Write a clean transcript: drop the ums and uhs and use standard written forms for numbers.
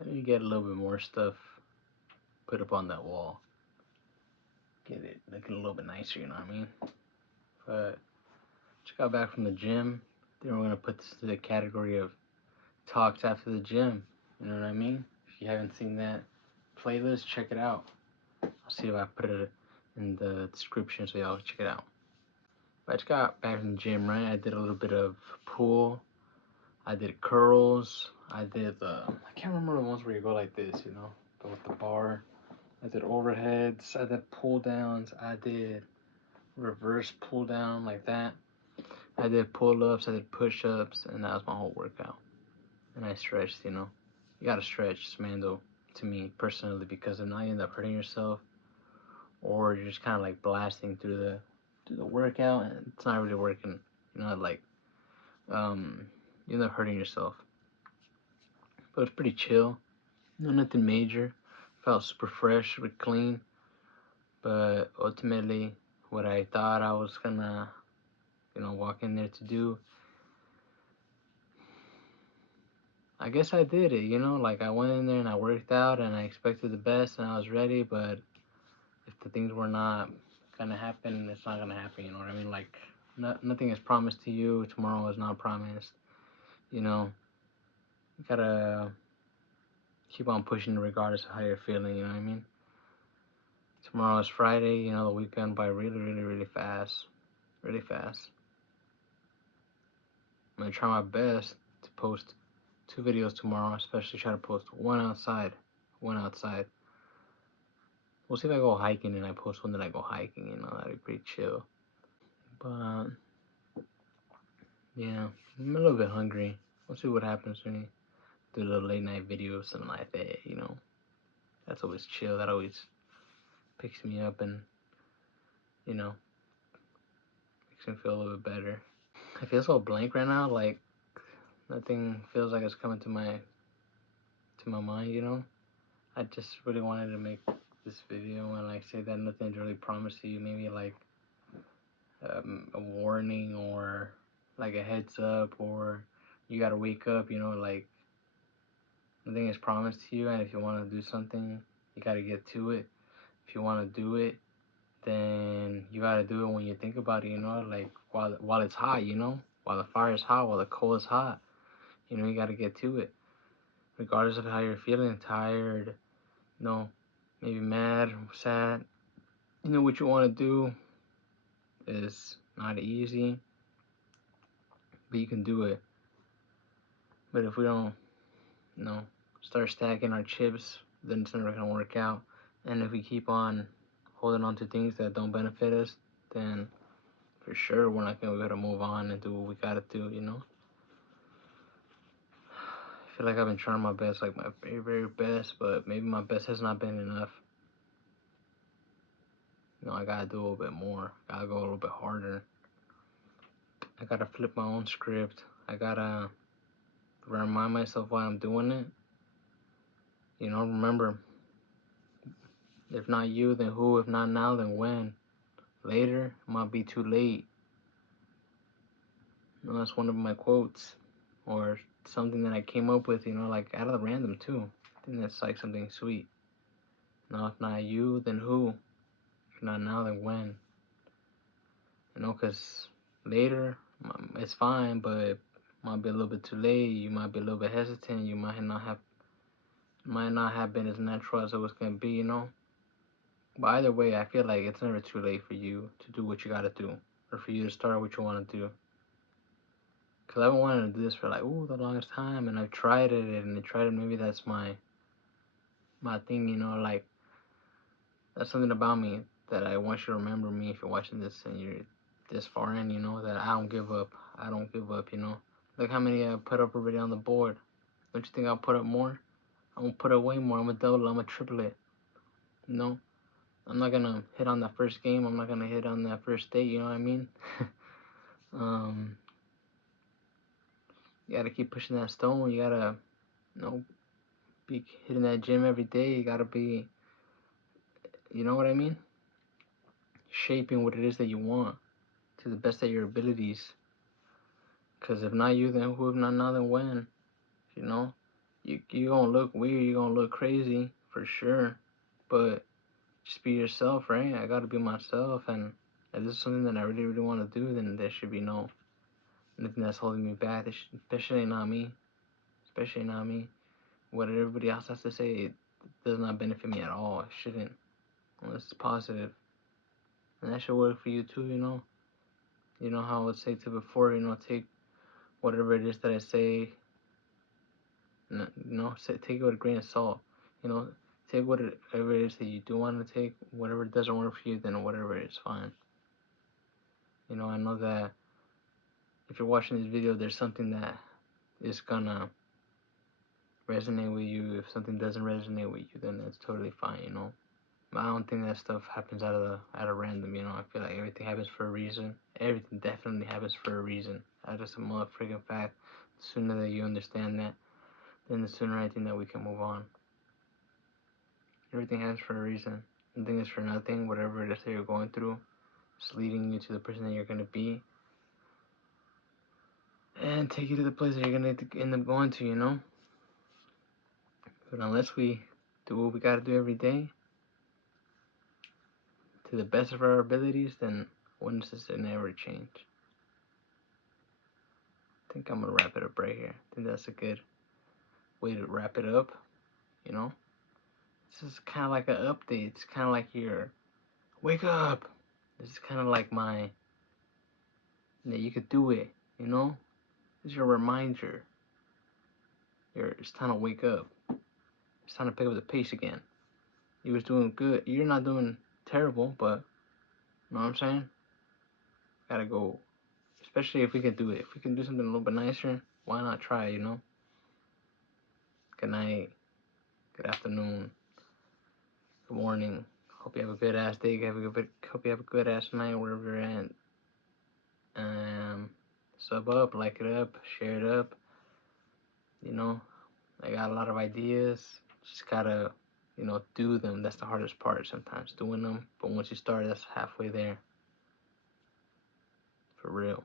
I need to get a little bit more stuff put up on that wall. Get it looking a little bit nicer, you know what I mean? But just got back from the gym. Then we're gonna put this to the category of talks after the gym. You know what I mean? If you haven't seen that playlist, check it out. I'll see if I put it in the description so y'all check it out. But I just got back from the gym, right? I did a little bit of pool. I did curls. I did I can't remember the ones where you go like this, you know, but with the bar. I did overheads. I did pull downs. I did reverse pull down like that. I did pull ups. I did push ups, and that was my whole workout. And I stretched, you know. You gotta stretch, man, though, to me personally, because if not, you end up hurting yourself, or you're just kind of like blasting through the workout, and it's not really working. You know, like um, you end up hurting yourself. But it's pretty chill. No, nothing major. Felt super fresh, super clean. But ultimately, what I thought I was gonna, walk in there to do, I guess I did it. Like I went in there and I worked out and I expected the best and I was ready. But if the things were not gonna happen, it's not gonna happen. You know what I mean? Like nothing is promised to you. Tomorrow is not promised. You know, you gotta keep on pushing regardless of how you're feeling. You know what I mean? Tomorrow is Friday. The weekend by really, really, really fast. Really fast. I'm gonna try my best to post 2 videos tomorrow, especially try to post one outside. One outside. We'll see if I go hiking and I post one that I go hiking, that'd be pretty chill. But yeah, I'm a little bit hungry. We'll see what happens when I do a little late night video or something like that. That's always chill. That always picks me up and, you know, makes me feel a little bit better. I feel so blank right now, like nothing feels like it's coming to my mind. I just really wanted to make this video and like say that nothing's really promised to you. Maybe like a warning or like a heads up, or you gotta wake up. Like nothing is promised to you, and if you want to do something, you gotta get to it. If you want to do it, then you gotta do it when you think about it. Like while it's hot. While the fire is hot, while the coal is hot. You gotta get to it, regardless of how you're feeling, tired, maybe mad, sad. What you want to do is not easy, but you can do it. But if we don't, you know, start stacking our chips, then it's never gonna work out. And if we keep on holding on to things that don't benefit us, then for sure we're not gonna be able to move on and do what we gotta do. I feel like I've been trying my best, like my very, very best, but maybe my best has not been enough. I gotta do a little bit more. Gotta go a little bit harder. I gotta flip my own script. I gotta remind myself why I'm doing it. Remember, if not you, then who? If not now, then when? Later, it might be too late. That's one of my quotes, or something that I came up with, like out of the random too. I think that's like something sweet. If not you, then who? If not now, then when? Because later, it's fine, but it might be a little bit too late. You might be a little bit hesitant. You might not have been as natural as it was gonna be. But either way, I feel like it's never too late for you to do what you gotta do, or for you to start what you wanna do. Cause I've been wanting to do this for like the longest time, and I've tried it and I tried it. Maybe that's my thing. Like that's something about me that I want you to remember me if you're watching this and you're this far in. That I don't give up. I don't give up. Look how many I put up already on the board. Don't you think I'll put up more? I'm gonna put up way more. I'm gonna double. I'm gonna triple it. You know. I'm not gonna hit on that first game. I'm not gonna hit on that first date. You know what I mean? um, you gotta keep pushing that stone. You gotta, be hitting that gym every day. You gotta be, you know what I mean? Shaping what it is that you want to the best of your abilities. Cause if not you, then who? If not now, then when? You know? You gonna look weird, you gonna look crazy for sure, but just be yourself, right? I gotta be myself, and if this is something that I really, really want to do, then there should be nothing that's holding me back. Especially not me. Especially not me. What everybody else has to say, it does not benefit me at all. It shouldn't, unless it's positive. And that should work for you too, you know? You know how I would say to before, you know, take whatever it is that I say, take it with a grain of salt. You know, take whatever it is that you do want to take. Whatever doesn't work for you, then whatever is fine. You know, I know that if you're watching this video, there's something that is gonna resonate with you. If something doesn't resonate with you, then that's totally fine, you know. But I don't think that stuff happens out of random, you know. I feel like everything happens for a reason. Everything definitely happens for a reason. That's just a motherfucking fact. The sooner that you understand that, then the sooner I think that we can move on. Everything happens for a reason. Nothing is for nothing. Whatever it is that you're going through, it's leading you to the person that you're gonna be, and take you to the place that you're gonna end up going to, you know. But unless we do what we gotta do every day to the best of our abilities, then wouldn't this never change? I think I'm gonna wrap it up right here. I think that's a good way to wrap it up, you know. This is kind of like an update. It's kind of like your wake up. This is kind of like my that you could do it, you know. This is your reminder. It's time to wake up. It's time to pick up the pace again. You was doing good. You're not doing terrible, but you know what I'm saying? Gotta go. Especially if we can do it. If we can do something a little bit nicer, why not try, you know? Good night. Good afternoon. Good morning. Hope you have a good ass day. Hope you have a good ass night wherever you're at. Sub up, like it up, share it up. You know, I got a lot of ideas. Just gotta, do them. That's the hardest part sometimes, doing them. But once you start, that's halfway there. For real.